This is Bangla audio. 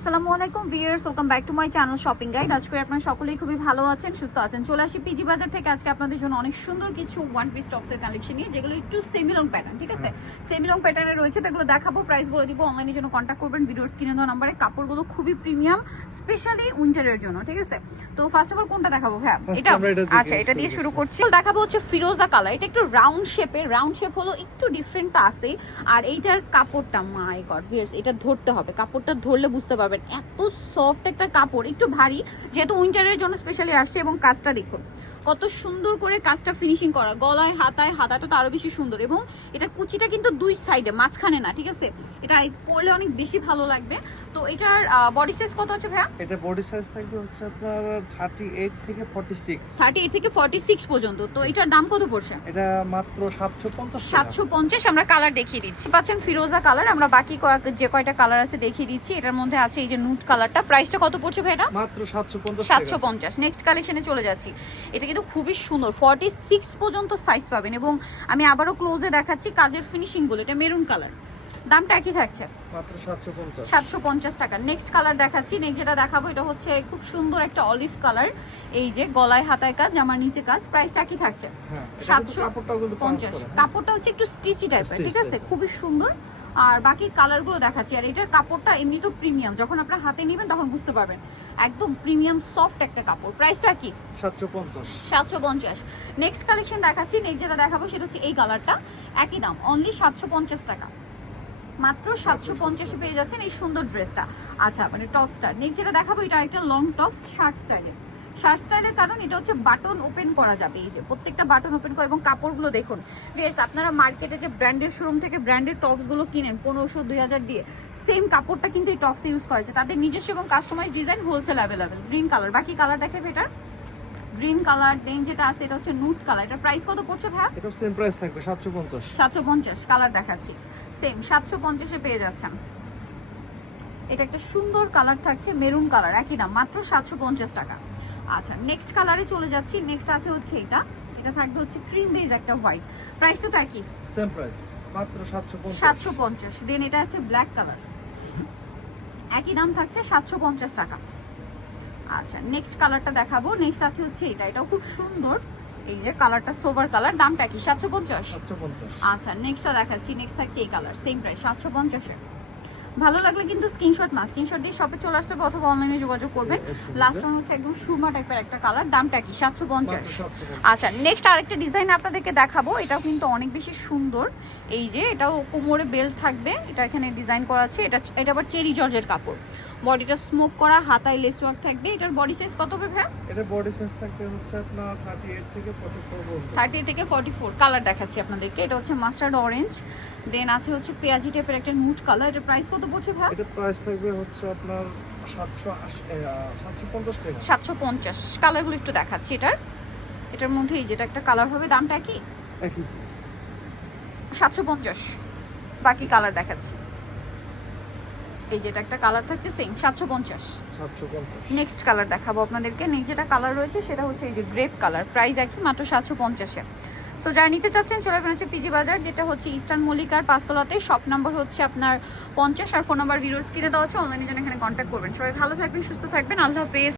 আসসালামু আলাইকুম viewers, welcome back to my channel shopping guide. আজকে আপনারা সকলেই খুবই ভালো আছেন, সুস্থ আছেন। চলে আসি পিজি বাজার থেকে আজকে আপনাদের জন্য অনেক সুন্দর কিছু ওয়ান পিস টপসের কালেকশন নিয়ে, যেগুলো একটু সেমি লং প্যাটার্ন, ঠিক আছে? সেমি লং প্যাটার্নে রয়েছে, তো এগুলো দেখাবো, প্রাইস বলে দিব। অনলাইনের জন্য কন্ট্যাক্ট করবেন ভিডিওর স্ক্রিনে দেওয়া নাম্বারে। কাপড়গুলো খুবই প্রিমিয়াম, স্পেশালি উইন্টারের জন্য, ঠিক আছে? তো ফার্স্ট অফ অল কোনটা দেখাবো? হ্যাঁ, এটা আচ্ছা, এটা দিয়ে শুরু করছি। দেখাবো হচ্ছে ফিরোজা কালার। এটা একটু রাউন্ড শেপের, রাউন্ড শেপ হলো একটু ডিফারেন্ট তো আছে। আর এইটার কাপড়টা মাই গড ভিউয়ার্স, এটা ধরতে হবে, কাপড়টা ধরলে বুঝতে পারবেন এত সফট একটা কাপড়, একটু ভারী, যেহেতু উইন্টারের জন্য স্পেশালি আসছে। এবং কাজটা দেখুন কত সুন্দর করে কাজটা ফিনিশিং করা, গলায় হাতাটা তো আরো বেশি সুন্দর। এবং এটা কুচিটা কিন্তু দুই সাইডে, মাঝখানে না, ঠিক আছে? এটা পরলে অনেক বেশি ভালো লাগবে। তো এটার বডি সাইজ কত আছে ভাইয়া? এটা বডি সাইজ থাকবে হচ্ছে আপনার 38 থেকে 46, 38 থেকে 46 পর্যন্ত। তো এটার দাম কত পড়ছে? এটা মাত্র 750 টাকা। 750। আমরা কালার দেখিয়ে দিচ্ছি, পাচ্ছেন ফিরোজা কালার। আমরা বাকি যে কয়টা কালার আছে দেখিয়ে দিচ্ছি। এটার মধ্যে আছে এই যে নুট কালারটা। প্রাইসটা কত পড়ছে ভাই? এটা মাত্র 750 টাকা। 750। নেক্সট কালেকশনে চলে যাচ্ছি। এটা কিন্তু খুবই সুন্দর, 46 পর্যন্ত সাইজ পাবেন। এবং আমি আবারও ক্লোজে দেখাচ্ছি কাজের ফিনিশিং গুলো। এটা মেরুন কালার, দামটা একই থাকছে মাত্র 750। 750 টাকা। নেক্সট কালার দেখাচ্ছি। নেক্সট যেটা দেখাবো এটা হচ্ছে খুব সুন্দর একটা অলিভ কালার। এই যে গলায় হাতায় কাজ, জামার নিচে কাজ। প্রাইসটা কি থাকছে? হ্যাঁ, 750। কাপড়টা হচ্ছে একটু স্টিচি টাইপের, ঠিক আছে? খুবই সুন্দর। আর বাকি কালারগুলো দেখাচ্ছি। আর এটার কাপড়টা এমনি তো প্রিমিয়াম, যখন আপনারা হাতে নেবেন তখন বুঝতে পারবেন একদম প্রিমিয়াম সফট একটা কাপড়। প্রাইসটা কি? 750। 750। নেক্সট কালেকশন দেখাচ্ছি। নেক্সট যেটা দেখাবো সেটা হচ্ছে এই কালারটা, একই দাম, অনলি 750 টাকা। মাত্র 750 পেয়ে যাচ্ছেন এই সুন্দর ড্রেসটা। আচ্ছা, মানে টপসটা। নেক্সট যেটা দেখাবো এটা একটা লং টপস, শার্ট স্টাইলে। শার্ট স্টাইলের কারণ এটা হচ্ছে বাটন ওপেন করা যাবে, এই যে প্রত্যেকটা বাটন ওপেন করা। এবং কাপড়গুলো দেখুন ভিউয়ার্স, আপনারা মার্কেটে যে ব্র্যান্ডের শোরুম থেকে ব্র্যান্ডের টপসগুলো কিনেন 1500 2000 দিয়ে, সেম কাপড়টা কিন্তু এই টপসে ইউজ করেছে। তাদের নিজস্ব এবং customize design, wholesale available. Green colour, বাকি কালার দেখাবে এটার গ্রিন কালার। দেন যেটা আছে এটা হচ্ছে নুট কালার। এটার প্রাইস কত পড়ছে ভাই? এটা সেম প্রাইস থাকবে 750। 750। কালার দেখাচ্ছি, সেম 750 এ পেয়ে যাচ্ছেন। এটা একটা সুন্দর কালার থাকছে, মেরুন কালার, একই দাম, মাত্র 750 টাকা। আচ্ছা, নেক্সট কালারে চলে যাচ্ছি। নেক্সট আছে হচ্ছে এটা, এটা থাকবে হচ্ছে ক্রিম বেজ একটা হোয়াইট। প্রাইসটা তো একই, সেম প্রাইস মাত্র 750। 750। দেন এটা আছে ব্ল্যাক কালার, একই দাম থাকছে 750 টাকা। আচ্ছা, নেক্সট কালারটা দেখাবো। নেক্সট আছে হচ্ছে এটা, এটাও খুব সুন্দর। এই যে কালারটা সোভার কালার, দামটা কি? 750। 750। আচ্ছা, নেক্সটটা দেখাচ্ছি। নেক্সট থাকছে এই কালার, সেম প্রাইস 750 এ। ভালো লাগলে কিন্তু স্ক্রিনশট দিয়ে শপে চলে আসতে হবে অথবা অনলাইনে যোগাযোগ করবেন। লাস্ট ওয়ান হচ্ছে একদম সুরমা টাইপের একটা কালার, দামটা কি? 750। আচ্ছা, নেক্সট আরেকটা ডিজাইন আপনাদেরকে দেখাবো। এটাও কিন্তু অনেক বেশি সুন্দর। এই যে এটাও কোমরে বেল্ট থাকবে, এটা এখানে ডিজাইন করা আছে। এটা আবার চেরি জর্জের কাপড়। বডিটা স্মোক করা, হাতায় লেস ওয়ার্ক থাকবে। এটার বডি সাইজ কত হবে ভাই? এটা বডি সাইজ থাকবে হচ্ছে আপনার 38 থেকে 44 পর্যন্ত। 30 থেকে 44। কালার দেখাচ্ছি আপনাদেরকে। এটা হচ্ছে মাস্টার্ড অরেঞ্জ, দেন আছে হচ্ছে পেঁয়াজি টাইপের একটা নুট কালার। এটার প্রাইস কত পড়ছে ভাই? এটা প্রাইস থাকবে হচ্ছে আপনার 750 টাকা। 750। কালারগুলো একটু দেখাচ্ছি। এটার মধ্যে এই যেটা একটা কালার হবে, দামটা কি? একই প্রাইস 750। বাকি কালার দেখাচ্ছি। এই যেটা একটা কালার থাকছে, সেম 750। 750। নেক্সট কালার দেখাবো আপনাদেরকে। নেক্সট যেটা কালার রয়েছে সেটা হচ্ছে এই যে গ্রেপ কালার। প্রাইস একই, মাত্র 750-এ। সো যারা নিতে চাচ্ছেন চলে আসবেন হচ্ছে পিজি বাজার, যেটা হচ্ছে ইস্টার্ন মল্লিকার 5 তলাতে। শপ নাম্বার হচ্ছে আপনার 50, আর ফোন নাম্বার ভিডিওর স্ক্রিনে দেওয়া আছে। অনলাইনে জন্য এখানে কন্ট্যাক্ট করবেন। সবাই ভালো থাকবেন, সুস্থ থাকবেন, আল্লাহ হাফেজ।